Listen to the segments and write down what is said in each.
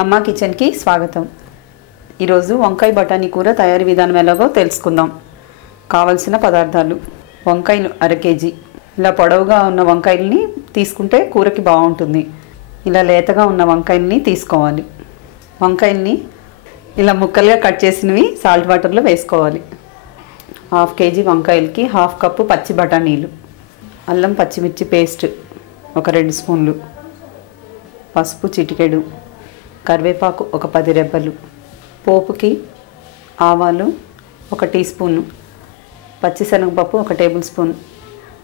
అమ్మ కిచెన్కి స్వాగతం. ఈరోజు వంకాయ బఠానీ కూర తయారీ విధానం ఎలాగో తెలుసుకుందాం. కావలసిన పదార్థాలు: వంకాయలు 1/2 కేజీ. ఇలా పొడవుగా ఉన్న వంకాయల్ని తీసుకుంటే కూరకి బాగుంటుంది. ఇలా లేతగా ఉన్న వంకాయల్ని తీసుకోవాలి. వంకాయల్ని ఇలా ముక్కలుగా కట్ చేసినవి సాల్ట్ వాటర్లో వేసుకోవాలి. 1/2 కేజీ వంకాయలకి 1/2 కప్పు పచ్చి బఠానీలు, అల్లం పచ్చిమిర్చి పేస్ట్ 2 స్పూన్లు, పసుపు చిటికెడు, కరివేపాకు 10 రెబ్బలు, పోపుకి ఆవాలు 1 టీ స్పూను, పచ్చిశనగపప్పు 1 టేబుల్ స్పూన్,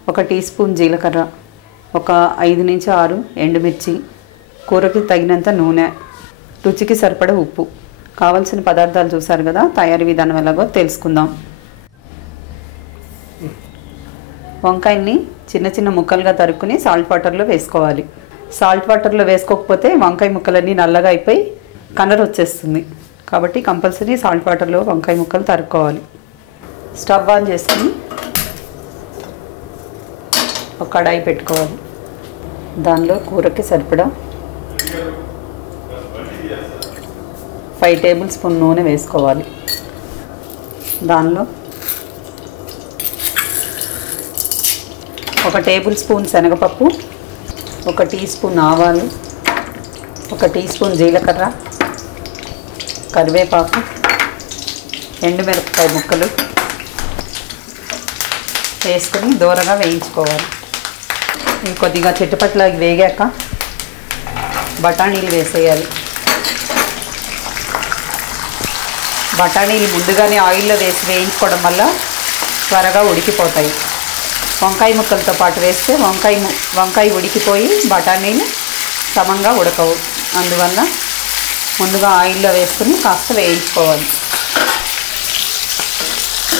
1 టీ స్పూన్ జీలకర్ర, 5 నుంచి 6 ఎండుమిర్చి, కూరకి తగినంత నూనె, రుచికి సరిపడ ఉప్పు. కావలసిన పదార్థాలు చూసారు కదా. తయారీ విధానం ఎలాగో తెలుసుకుందాం. వంకాయని చిన్న చిన్న ముక్కలుగా తరుక్కుని సాల్ట్ వాటర్లో వేసుకోవాలి. సాల్ట్ వాటర్లో వేసుకోకపోతే వంకాయ ముక్కలన్నీ నల్లగా అయిపోయి కలర్ వచ్చేస్తుంది. కాబట్టి కంపల్సరీ సాల్ట్ వాటర్లో వంకాయ ముక్కలు తరుక్కోవాలి. స్టవ్ ఆన్ చేసుకుని ఒక కడాయి పెట్టుకోవాలి. దానిలో కూరకి సరిపడా 5 టేబుల్ స్పూన్ నూనె వేసుకోవాలి. దానిలో 1 టేబుల్ స్పూన్ శనగపప్పు, 1 టీ స్పూన్ ఆవాలు, 1 టీ స్పూన్ జీలకర్ర, కరివేపాకు, ఎండుమిరపకాయ ముక్కలు వేసుకొని దూరగా వేయించుకోవాలి. ఇవి కొద్దిగా చిట్టుపట్ల వేగాక బఠానీలు వేసేయాలి. బఠానీలు ముందుగానే ఆయిల్లో వేసి వేయించుకోవడం వల్ల త్వరగా ఉడికిపోతాయి. వంకాయ ముక్కలతో పాటు వేస్తే వంకాయ ఉడికిపోయి బఠానీలు సమంగా ఉడకవు. అందువల్ల ముందుగా ఆయిల్లో వేసుకుని కాస్త వేయించుకోవాలి.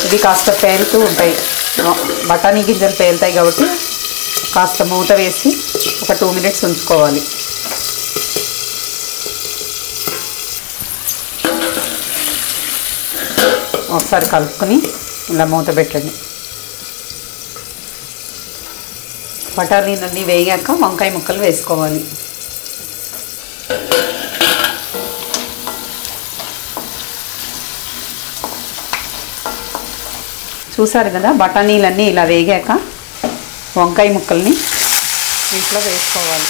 ఇవి కాస్త పేలుతూ ఉంటాయి. బఠానీ గింజలు పేలుతాయి కాబట్టి కాస్త మూత వేసి ఒక 2 మినిట్స్ ఉంచుకోవాలి. ఒకసారి కలుపుకొని ఇలా మూత పెట్టండి. బఠానీలన్నీ వేగాక వంకాయ ముక్కలు వేసుకోవాలి. చూసారు కదా, బఠానీలన్నీ ఇలా వేగాక వంకాయ ముక్కల్ని వీటిలో వేసుకోవాలి.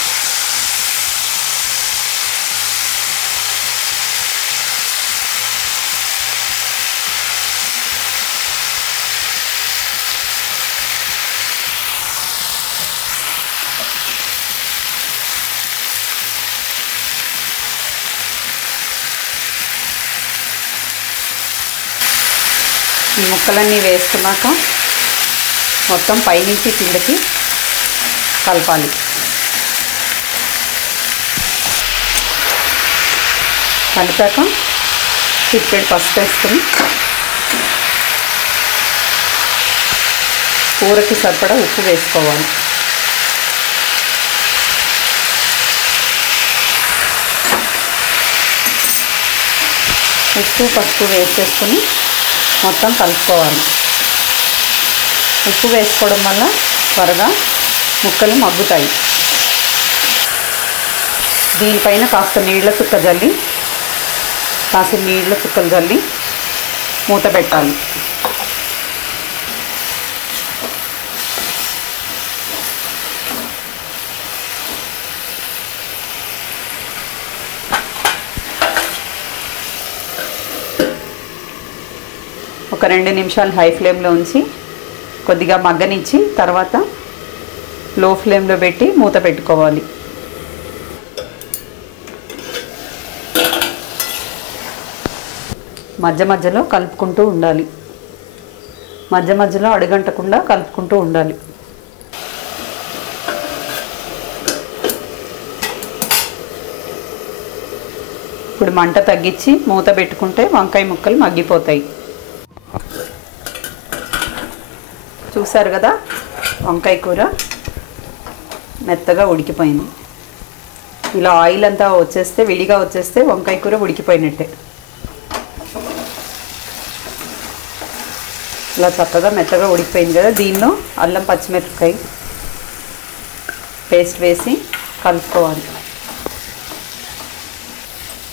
ఈ ముక్కలన్నీ వేసుకున్నాక మొత్తం పైనుంచి కిందకి కలపాలి. కలిపాక చిటికెడు పసుపు వేసుకుని కూరకి సరిపడా ఉప్పు వేసుకోవాలి. ఉప్పు పసుపు వేసేసుకొని మొత్తం కలుపుకోవాలి. ఉప్పు వేసుకోవడం వల్ల త్వరగా ముక్కలు మగ్గుతాయి. దీనిపైన కాస్త నీళ్ళ చుక్కలు జల్లి మూత పెట్టాలి. ఒక 2 నిమిషాలు హై ఫ్లేమ్లో ఉంచి కొద్దిగా మగ్గనిచ్చి తర్వాత లో ఫ్లేమ్లో పెట్టి మూత పెట్టుకోవాలి. మధ్యలో కలుపుకుంటూ ఉండాలి. మధ్యలో అడుగంటకుండా కలుపుకుంటూ ఉండాలి. ఇప్పుడు మంట తగ్గించి మూత పెట్టుకుంటే వంకాయ ముక్కలు మగ్గిపోతాయి. చూసారు కదా, వంకాయ కూర మెత్తగా ఉడికిపోయింది. ఇలా ఆయిల్ అంతా విడిగా వచ్చేస్తే వంకాయ కూర ఉడికిపోయినట్టే. ఇలా చక్కగా మెత్తగా ఉడికిపోయింది కదా. దీనిలో అల్లం పచ్చిమిరపకాయ పేస్ట్ వేసి కలుపుకోవాలి.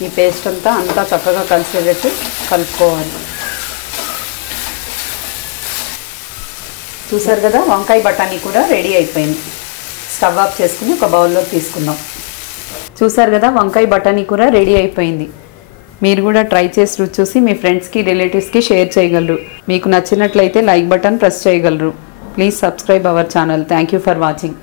ఈ పేస్ట్ అంతా చక్కగా కలిసేటట్టు కలుపుకోవాలి. చూసారు కదా, వంకాయ బఠానీ కూర రెడీ అయిపోయింది. స్టవ్ ఆఫ్ చేసుకుని ఒక బౌల్లోకి తీసుకుందాం. చూసారు కదా, వంకాయ బఠానీ కూర రెడీ అయిపోయింది. మీరు కూడా ట్రై చేసి రుచి చూసి మీ ఫ్రెండ్స్కి రిలేటివ్స్కి షేర్ చేయగలరు. మీకు నచ్చినట్లయితే లైక్ బటన్ ప్రెస్ చేయగలరు. Please subscribe our channel. Thank you for watching.